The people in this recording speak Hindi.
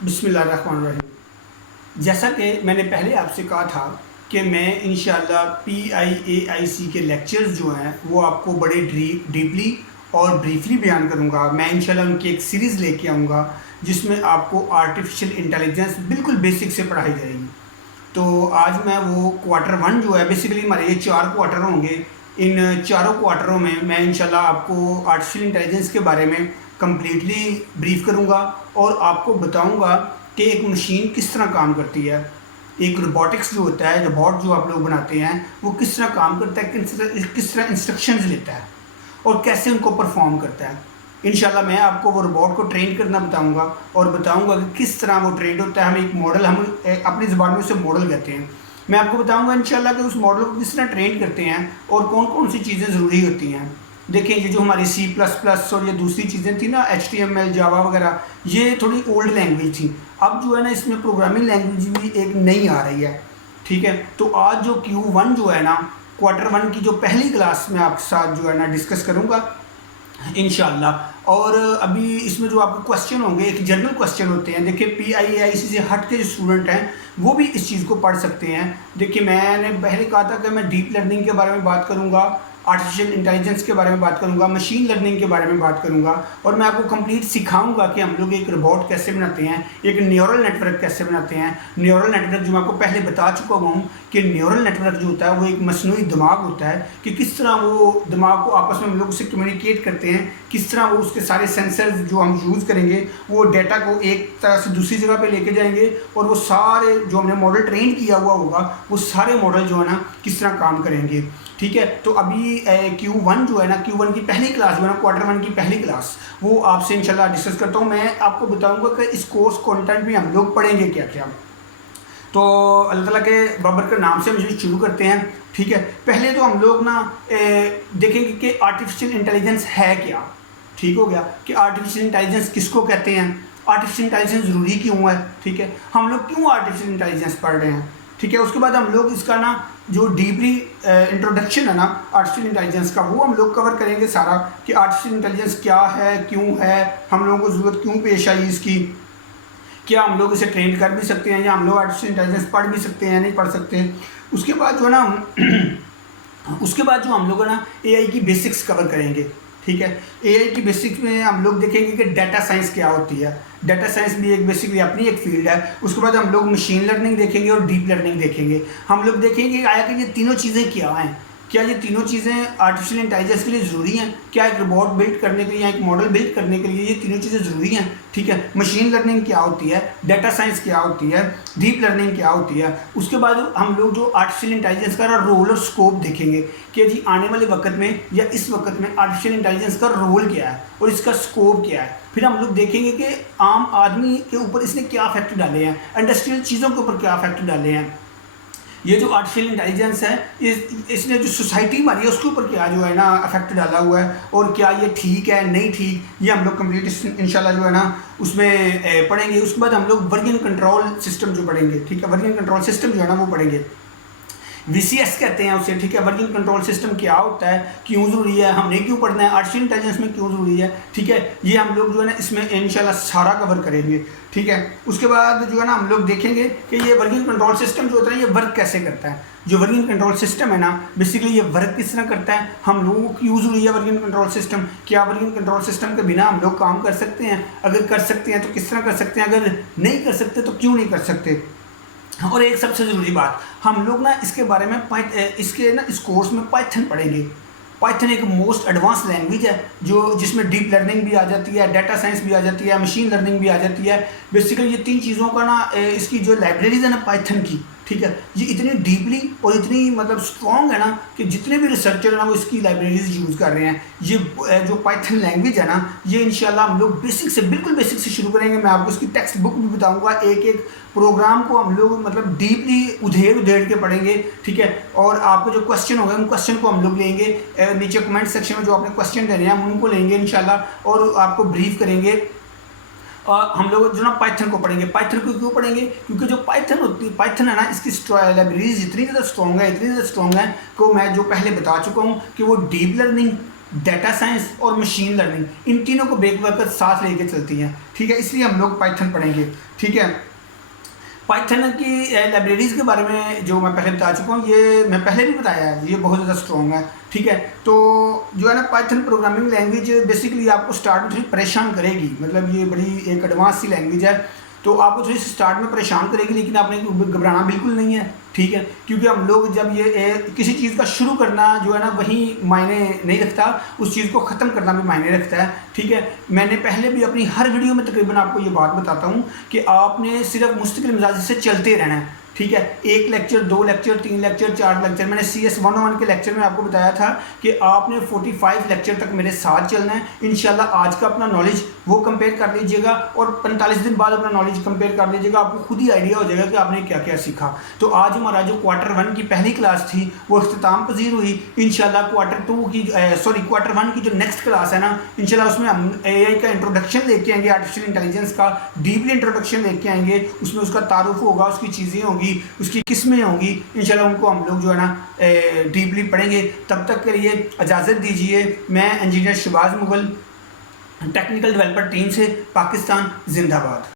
बिस्मिल्लाहिर्रहमानिर्रहीम। जैसा कि मैंने पहले आपसे कहा था कि मैं इंशाअल्लाह PIAIC के लेक्चर्स जो हैं वो आपको बड़े डीपली और ब्रीफली बयान करूंगा। मैं इंशाअल्लाह उनकी एक सीरीज़ लेके आऊँगा जिसमें आपको आर्टिफिशियल इंटेलिजेंस बिल्कुल बेसिक से पढ़ाई जाएगी। तो आज मैं वो क्वार्टर वन जो है, बेसिकली हमारे ये 4 क्वार्टर होंगे। इन चारों क्वार्टरों में मैं इंशाल्लाह आपको आर्टिफिशियल इंटेलिजेंस के बारे में कम्प्लीटली ब्रीफ करूंगा और आपको बताऊंगा कि एक मशीन किस तरह काम करती है, एक रोबोटिक्स जो होता है, रोबोट जो आप लोग बनाते हैं वो किस तरह काम करता है, किस तरह इंस्ट्रक्शंस लेता है और कैसे उनको परफॉर्म करता है। इंशाल्लाह मैं आपको वो रोबोट को ट्रेन करना बताऊंगा और बताऊंगा कि किस तरह वो ट्रेंड होता है। हम एक मॉडल, हम अपनी ज़बान में उसे मॉडल कहते हैं। मैं आपको बताऊंगा इंशाल्लाह कि उस मॉडल को किस तरह ट्रेन करते हैं और कौन कौन सी चीज़ें ज़रूरी होती हैं। देखिए, ये जो हमारी C++ और ये दूसरी चीज़ें थी ना, HTML जावा वगैरह, ये थोड़ी ओल्ड लैंग्वेज थी। अब जो है ना, इसमें प्रोग्रामिंग लैंग्वेज भी एक नई आ रही है। ठीक है, तो आज जो Q1 जो है ना, क्वार्टर वन की जो पहली क्लास में आपके साथ जो है ना डिस्कस करूँगा इंशाल्लाह। और अभी इसमें जो आपके क्वेश्चन होंगे, एक जनरल क्वेश्चन होते हैं। देखिए, PIAIC से हट के जो स्टूडेंट हैं वो भी इस चीज़ को पढ़ सकते हैं। देखिए, मैंने पहले कहा था कि मैं डीप लर्निंग के बारे में बात करूंगा, आर्टिफिशियल इंटेलिजेंस के बारे में बात करूंगा, मशीन लर्निंग के बारे में बात करूंगा और मैं आपको कंप्लीट सिखाऊंगा कि हम लोग एक रोबोट कैसे बनाते हैं, एक न्यूरल नेटवर्क कैसे बनाते हैं। न्यूरल नेटवर्क जो मैं आपको पहले बता चुका हूँ कि न्यूरल नेटवर्क जो होता है वो एक मसनूई दिमाग होता है, कि किस तरह वो दिमाग को आपस में हम लोग उससे कम्युनिकेट करते हैं, किस तरह वो उसके सारे सेंसर जो हम यूज़ करेंगे वो डाटा को एक तरह से दूसरी जगह पे लेके जाएंगे और वो सारे जो हमने मॉडल ट्रेन किया हुआ होगा वो सारे मॉडल जो है ना किस तरह काम करेंगे। ठीक है, तो अभी Q1 जो है ना, Q1 की पहली क्लास जो है ना, क्वार्टर वन की पहली क्लास, वो आपसे इंशाल्लाह डिस्कस करता हूँ। मैं आपको बताऊंगा कि इस कोर्स कंटेंट में हम लोग पढ़ेंगे क्या क्या। तो अल्लाह ताला के बाबरकत नाम से हम शुरू करते हैं। ठीक है, पहले तो हम लोग ना देखेंगे कि आर्टिफिशियल इंटेलिजेंस है क्या। ठीक हो गया कि आर्टिफिशियल इंटेलिजेंस किसको कहते हैं, आर्टिफिशियल इंटेलिजेंस ज़रूरी क्यों है। ठीक है, हम लोग क्यों आर्टिफिशियल इंटेलिजेंस पढ़ रहे हैं। ठीक है, उसके बाद हम लोग इसका ना जो डीपली इंट्रोडक्शन है ना आर्टिफिशियल इंटेलिजेंस का, वो हम लोग कवर करेंगे सारा, कि आर्टिफिशियल इंटेलिजेंस क्या है, क्यों है, हम लोगों को ज़रूरत क्यों पेश आई इसकी, क्या हम लोग इसे ट्रेन कर भी सकते हैं या हम लोग आर्टिफिशियल इंटेलिजेंस पढ़ भी सकते हैं या नहीं पढ़ सकते। उसके बाद जो है ना उसके बाद जो हम लोग है ना AI की बेसिक्स कवर करेंगे। ठीक है, AI की बेसिक्स में हम लोग देखेंगे कि डाटा साइंस क्या होती है। डाटा साइंस भी एक बेसिकली अपनी एक फील्ड है। उसके बाद हम लोग मशीन लर्निंग देखेंगे और डीप लर्निंग देखेंगे। हम लोग देखेंगे आया कि ये तीनों चीज़ें क्या हैं, क्या ये तीनों चीज़ें आर्टिफिशियल इंटेलिजेंस के लिए ज़रूरी हैं, क्या एक रोबोट बिल्ड करने के लिए या एक मॉडल बिल्ड करने के लिए ये तीनों चीज़ें ज़रूरी हैं। ठीक है, मशीन लर्निंग क्या होती है, डाटा साइंस क्या होती है, डीप लर्निंग क्या होती है। उसके बाद हम लोग जो आर्टिफिशियल इंटेलिजेंस का रोल और स्कोप देखेंगे कि जी आने वाले वक्त में या इस वक्त में आर्टिफिशियल इंटेलिजेंस का रोल क्या है और इसका स्कोप क्या है। फिर हम लोग देखेंगे कि आम आदमी के ऊपर इसने क्या इफेक्ट डाले हैं, इंडस्ट्रियल चीज़ों के ऊपर क्या इफेक्ट डाले हैं। ये जो आर्टिफिशियल इंटेलिजेंस है इसने जो सोसाइटी हमारी है उसके ऊपर क्या जो है ना इफेक्ट डाला हुआ है और क्या ये ठीक है नहीं ठीक, ये हम लोग कंप्लीट इंशाल्लाह जो है ना उसमें पढ़ेंगे। उसके बाद हम लोग वर्किंग कंट्रोल सिस्टम जो पढ़ेंगे। ठीक है, वर्किंग कंट्रोल सिस्टम जो है ना वो पढ़ेंगे, VCS कहते हैं उसे। ठीक है, वर्किंग कंट्रोल सिस्टम क्या होता है, क्यों ज़रूरी है, हमने क्यों पढ़ना है, आर्टिफिशियल इंटेलिजेंस में क्यों ज़रूरी है। ठीक है, ये हम लोग जो है ना इसमें इंशाल्लाह सारा कवर करेंगे। ठीक है, उसके बाद जो है ना हम लोग देखेंगे कि ये वर्किंग कंट्रोल सिस्टम जो होता है ये वर्क कैसे करता है। जो वर्किंग कंट्रोल सिस्टम है ना बेसिकली ये वर्क किस तरह करता है, हम लोगों को क्यों ज़रूरी है वर्किंग कंट्रोल सिस्टम, क्या वर्किंग कंट्रोल सिस्टम के बिना हम लोग काम कर सकते हैं, अगर कर सकते हैं तो किस तरह कर सकते हैं, अगर नहीं कर सकते तो क्यों नहीं कर सकते। और एक सबसे ज़रूरी बात, हम लोग ना इसके बारे में इसके ना इस कोर्स में पाइथन पढ़ेंगे। पाइथन एक मोस्ट एडवांस लैंग्वेज है जो जिसमें डीप लर्निंग भी आ जाती है, डाटा साइंस भी आ जाती है, मशीन लर्निंग भी आ जाती है। बेसिकली ये तीन चीज़ों का ना इसकी जो लाइब्रेरीज है ना पाइथन की, ठीक है, ये इतनी डीपली और इतनी मतलब स्ट्रॉन्ग है ना कि जितने भी रिसर्चर है ना वो इसकी लाइब्रेरीज यूज़ कर रहे हैं। ये जो पाइथन लैंग्वेज है ना ये इंशाल्लाह हम लोग बेसिक से बिल्कुल बेसिक से शुरू करेंगे। मैं आपको इसकी टेक्स्ट बुक भी बताऊंगा, एक एक प्रोग्राम को हम लोग मतलब डीपली उधेड़ उधेड़ के पढ़ेंगे। ठीक है, और आपको जो क्वेश्चन होंगे उन क्वेश्चन को हम लोग लेंगे, नीचे कमेंट सेक्शन में जो आपने क्वेश्चन देने हैं हम उनको लेंगे इंशाल्लाह और आपको ब्रीफ करेंगे। और हम लोग जो ना पाइथन को पढ़ेंगे। पाइथन को क्यों पढ़ेंगे, क्योंकि जो पाइथन होती है, पाइथन है ना इसकी लाइब्रेरीज इतनी ज़्यादा स्ट्रॉन्ग है, इतनी ज़्यादा स्ट्रॉन्ग है कि मैं जो पहले बता चुका हूँ कि वो डीप लर्निंग डाटा साइंस और मशीन लर्निंग, इन तीनों को बेक वक्त साथ लेके चलती हैं, ठीक है। इसलिए हम लोग पाइथन पढ़ेंगे, ठीक है। पाइथन की लाइब्रेरीज़ के बारे में जो मैं पहले बता चुका हूँ, ये मैं पहले भी बताया है, ये बहुत ज़्यादा स्ट्रॉन्ग है, ठीक है। तो जो है ना पाइथन प्रोग्रामिंग लैंग्वेज बेसिकली आपको स्टार्ट में थोड़ी परेशान करेगी, मतलब ये बड़ी एक एडवांस सी लैंग्वेज है, तो आपको थोड़ी सी स्टार्ट में परेशान करेगी, लेकिन आपने घबराना बिल्कुल नहीं है, ठीक है। क्योंकि हम लोग जब ये किसी चीज़ का शुरू करना जो है ना वही मायने नहीं रखता, उस चीज़ को ख़त्म करना भी मायने रखता है, ठीक है। मैंने पहले भी अपनी हर वीडियो में तकरीबन आपको ये बात बताता हूँ कि आपने सिर्फ मुस्तकिल मिजाज से चलते रहना है, ठीक है। 1 लेक्चर, 2 लेक्चर, 3 लेक्चर, 4 लेक्चर, मैंने CS 101 के लेक्चर में आपको बताया था कि आपने 45 लेक्चर तक मेरे साथ चलना है। इंशाल्लाह आज का अपना नॉलेज वो कंपेयर कर लीजिएगा और 45 दिन बाद अपना नॉलेज कंपेयर कर लीजिएगा, आपको खुद ही आइडिया हो जाएगा कि आपने क्या क्या सीखा। तो आज हमारा जो Q1 की पहली क्लास थी वो अख्ताम पजीर हुई। इंशाल्लाह Q1 की जो नेक्स्ट क्लास है ना, इंशाल्लाह उसमें हम AI का इंट्रोडक्शन लेके आएंगे, आर्टिफिशियल इंटेलिजेंस का डीपली इंट्रोडक्शन लेके आएंगे। उसमें उसका तारुफ होगा, उसकी चीज़ें होंगी, उसकी किस्में होंगी, इंशाल्लाह उनको हम लोग जो है ना डीपली पढ़ेंगे। तब तक के लिए इजाज़त दीजिए। मैं engineer Shahbaz Mughal, technical developer team से, पाकिस्तान जिंदाबाद।